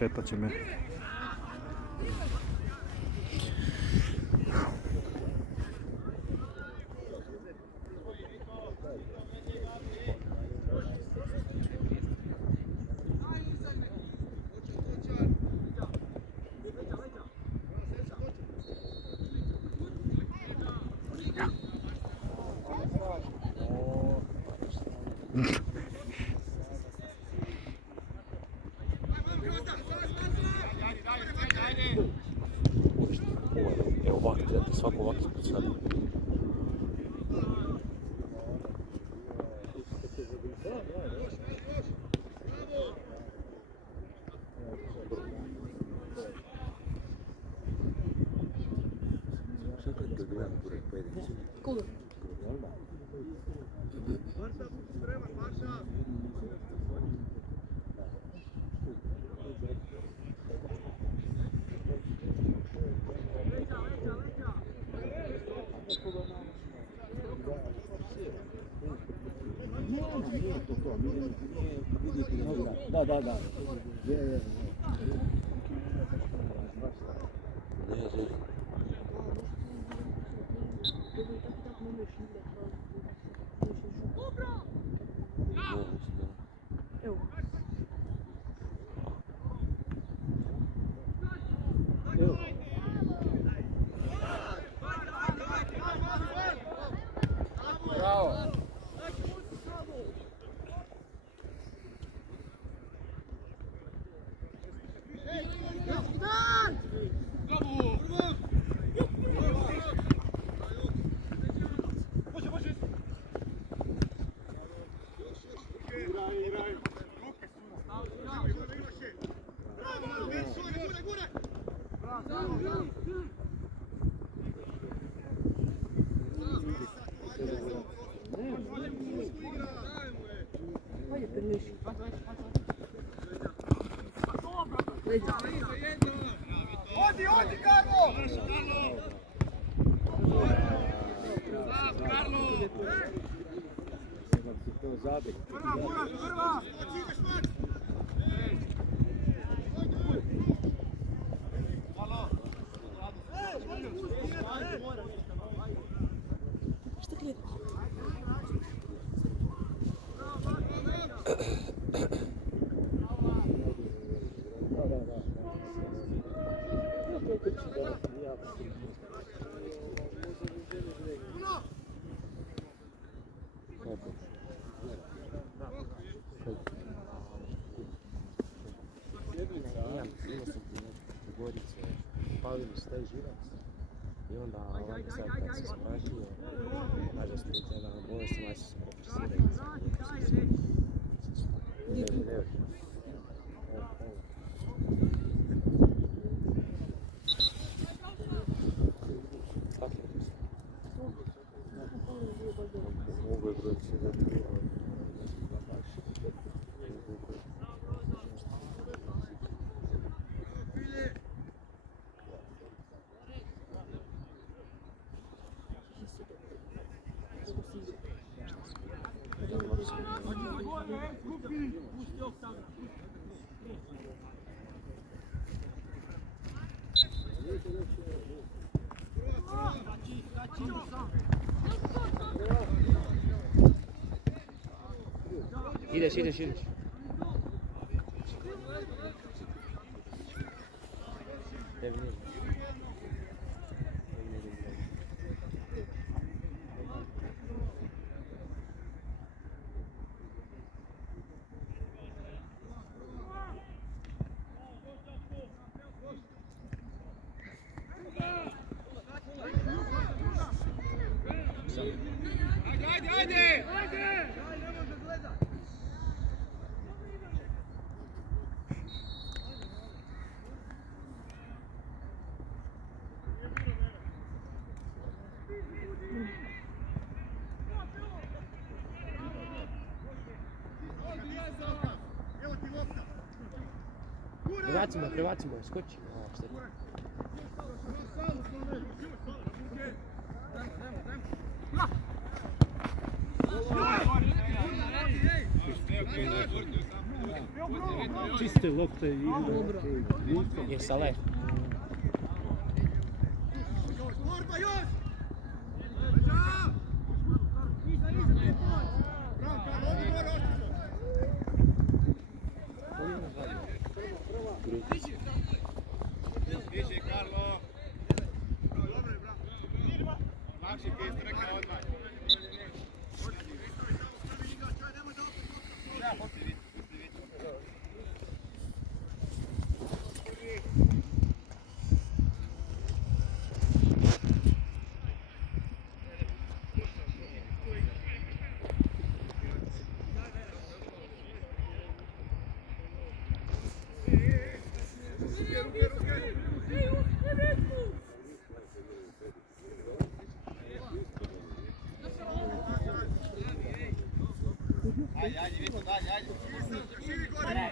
Teta će me. Evo ovako, gledajte, svako ovako sad. Koga? Da. Je. Evo. Bravo. Hajde, preniši. Odi, Karlo! Prva! Šta gledaš? Palili ste živac i onda ovako sad kad se spratio, kaže se da na bolestima se sprepresirali. Ideš. Ajde! Prebacimo, skoči. Čiste lopte i Dobro. Je Saleh. Borba još! Bravo! Bravo, Karlo, odi gore, Diži, Karlo! Dobro je, bravo. Lakši ti isto rekao odmah. Ja, pusti vid. Ajde, Vito, dalje, ajde. Živi gore.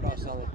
Bravo, Saleh.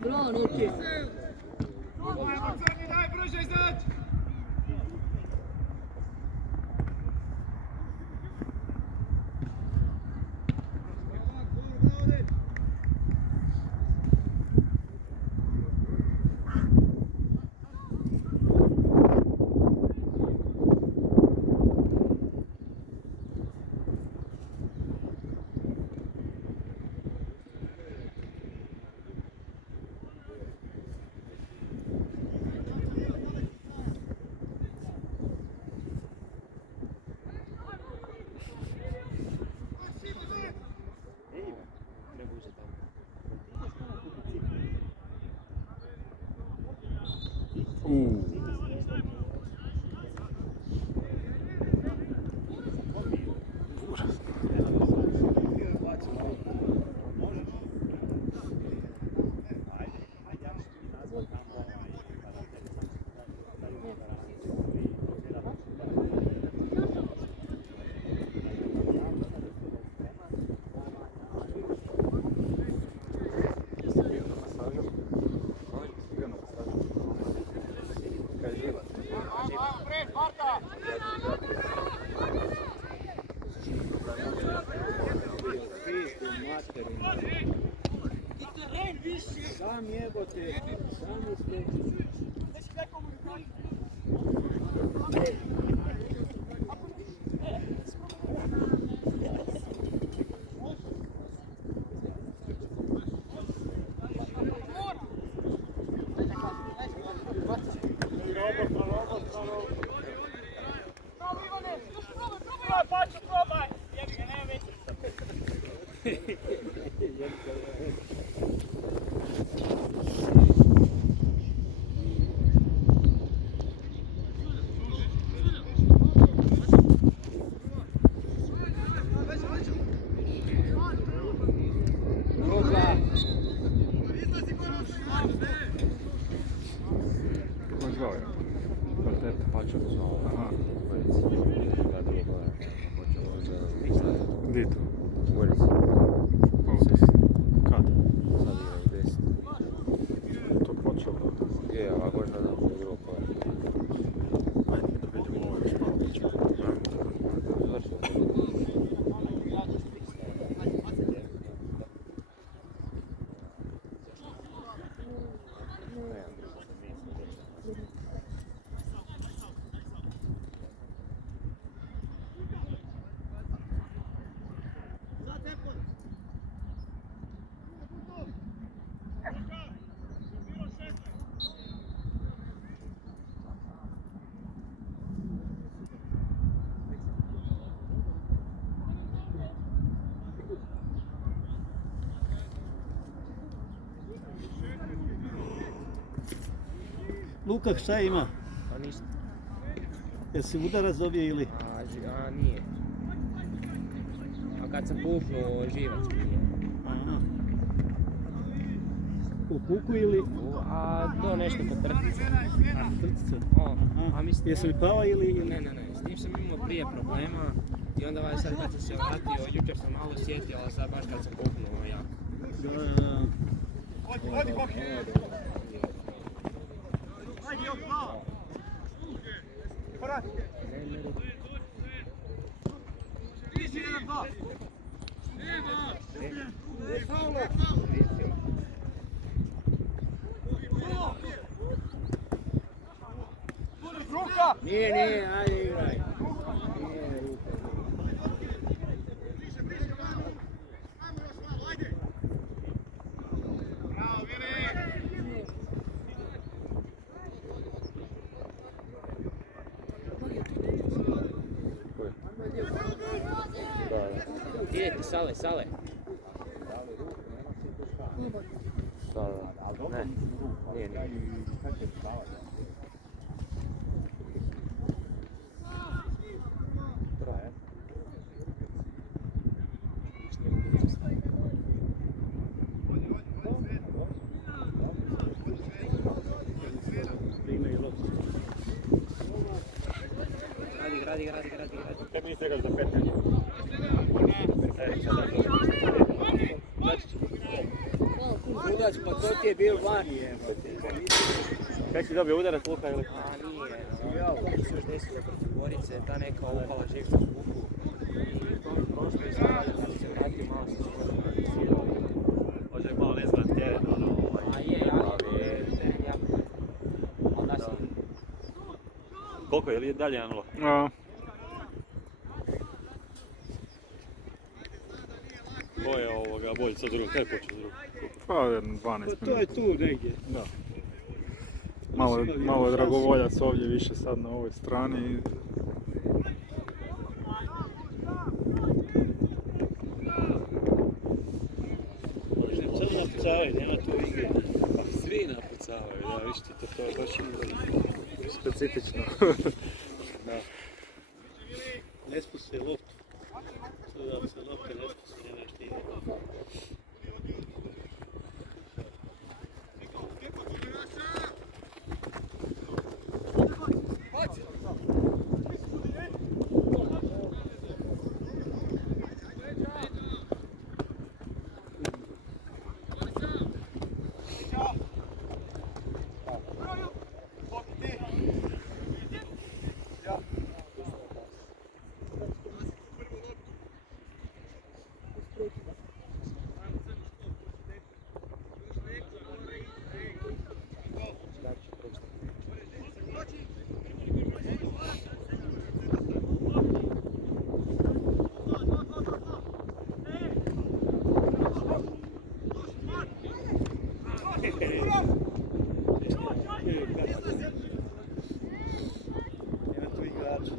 Bravo, Noki. Daj, brže izaći! Sam jebote, sam ispeći. Gdje je to? Where is Kad? Je, ovako možda da bude drugo koje. Ajde da vidimo ovo još malo više. Luka, šta ima? A ništa. Jesi udarac dobio ili? A nije. A kad sam puknuo, živac mi je. Aha. U kuku ili? A to nešto kod trtice. Trtica. A mislim... Jesi li pao ili? Ne. S tim sam imao prije problema. I onda sad kad sam se vratio, jučer sam malo sjetio, ali sad baš kad sam puknuo jako. Da. Odi, Boki! Ajde, još malo! Poradi! Ići, 1-2! Ruka! Nije, ajde igraj. Bravo, Vili! Idete, Sale. Ne, nije. Gradi. Kaj mi igraš za petanje? Sudac, pa to ti je bil vani, evo. Kaj si dobio udarac Luka ili? A nije, ovo se još desilo protiv Gorice, ta neka upala živca u kuku. I to mi prošlo i sad kad se vratio malo se skoro. Može malo ne znam teren, ono. A je, teren jako. Ali da sam... Koliko je li dalje 1-0? Ja. Ko je bolji sa drugom? Kaj je počeo drugom? Pa 12 minuta. Pa to je tu negdje. Da. Malo je Dragovoljac ovdje više sad na ovoj strani. Samo napucavaju, nema tu igre. Svi napucavaju, da, viš ti, to je baš Specifično. da. Ne spuste loptu. Sada se lopte ne spuste, nema što ide. Nema tu igrača.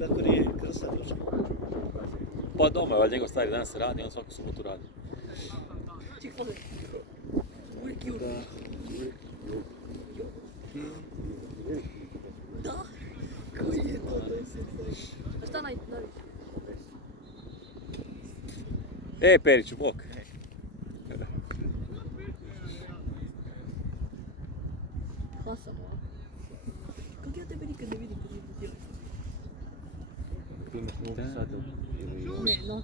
Kako nije krsa došao? Pa doma, valjda njegov stari dan se radi, on svaku subotu radi. Šta najviše? Periću, bok. Ja sam ovako. Kako ja tebe nikad ne vidim kad vidim tijelo? Ti imaš 0 sata ili... Ne, no.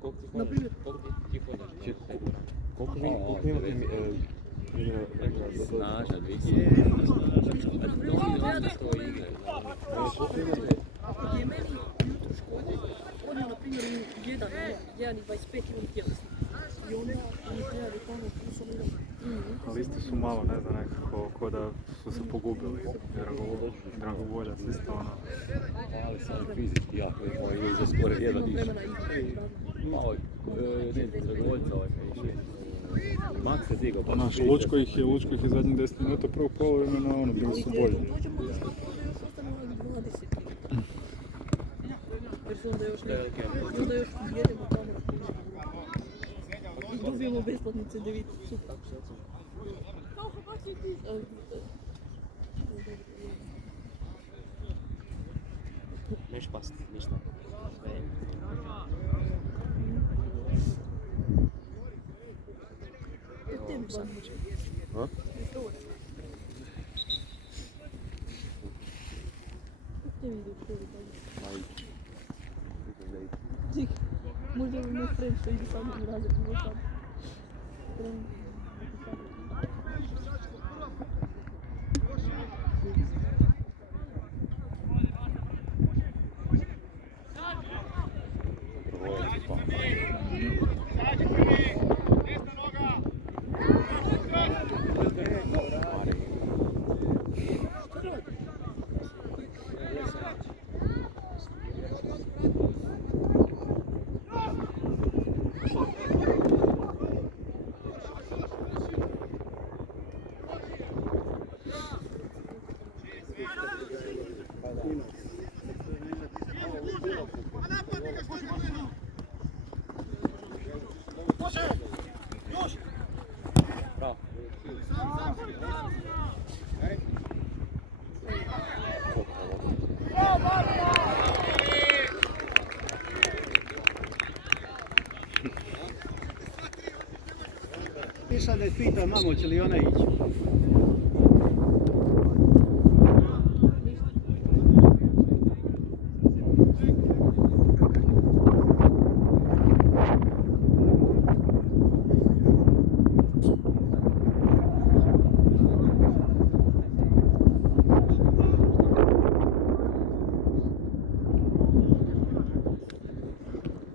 Koliko ti Na primjer. Koliko ti hodaš? Koliko imate snažan, visi. Dosta što igraju. Gdje je meni jutro škodi, on je na primjer u 1:25 imam tjelesni. I onda oni trebali tamo pusom Ali isto su malo, ne znam, nekako, ko da su se pogubili. Dragovoljac isto ono. Ali sam fizički jako imao i za skoro jedan imam više. vremena igrati. Malo, ne, dragovoljca ovaj kaj išli. Max se digao. Pa Znaš, Lučko ih je zadnjih 10 minuta prvog poluvremena, ono, bili su bolji. Dođemo do skapa, onda još ostane onak 20 minuta. Jer su onda još neki, onda još jedemo tamo na kuću. I dobijemo besplatnice da vidimo, super. Neš pasti, ništa. Možda je moj friend što ide sa mnom u razred, ovo sad. Sad da je pitao mamu, će li ona ići?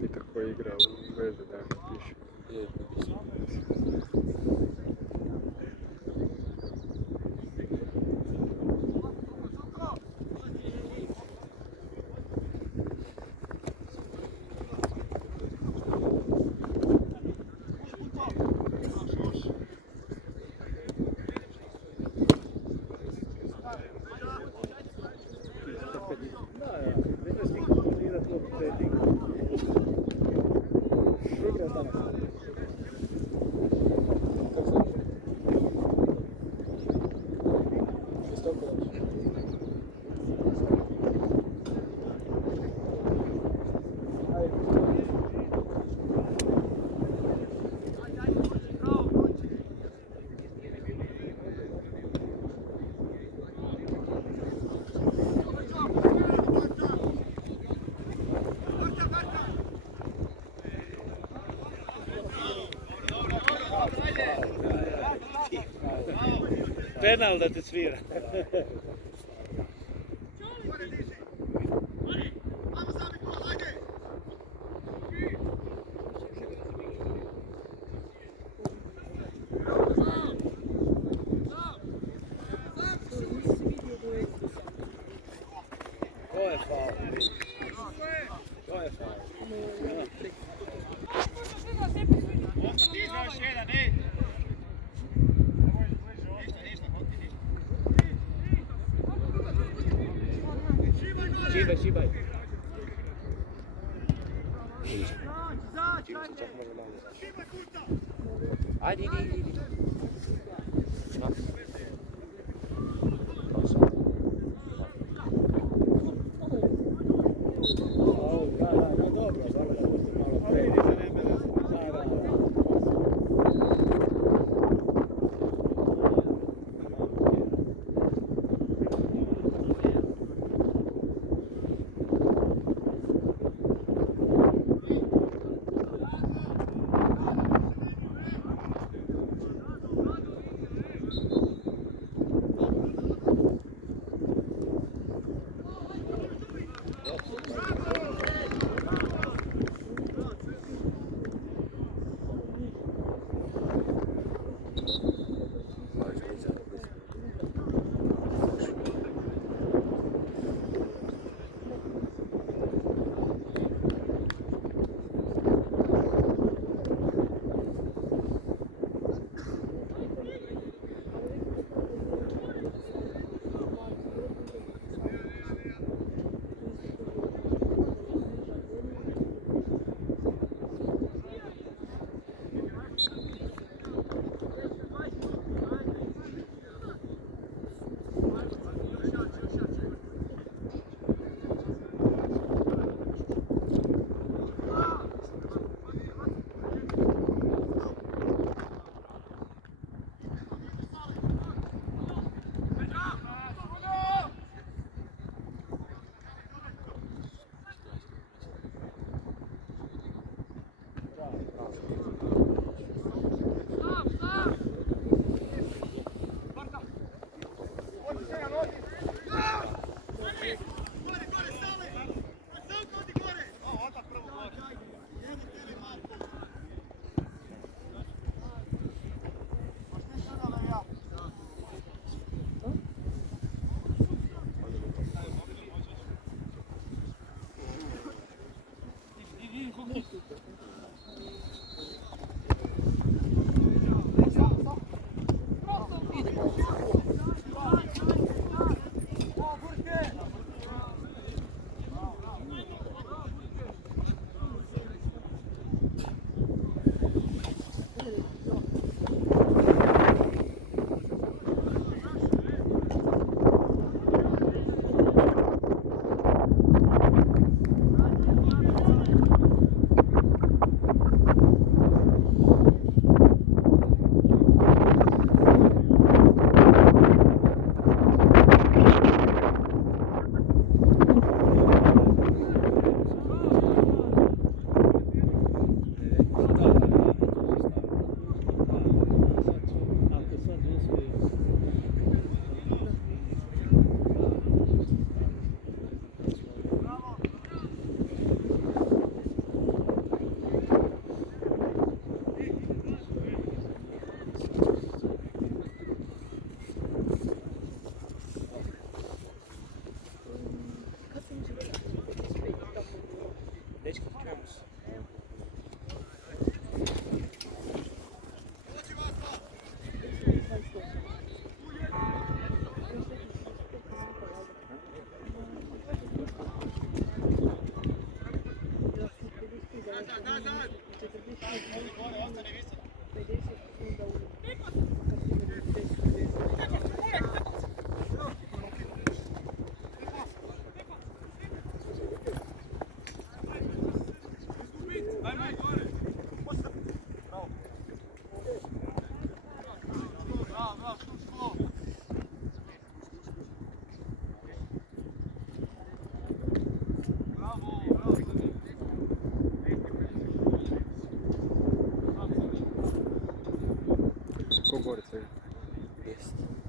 Pita koji igra u vezi, da mi piše. Penal da te svira. To je faul. To je faul. Onda ti znaš jedan, ej! Šibaj, šibaj. Ajde, idi.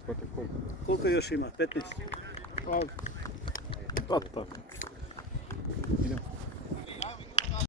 Protiv koga? Koliko još ima? 15? Pa tako.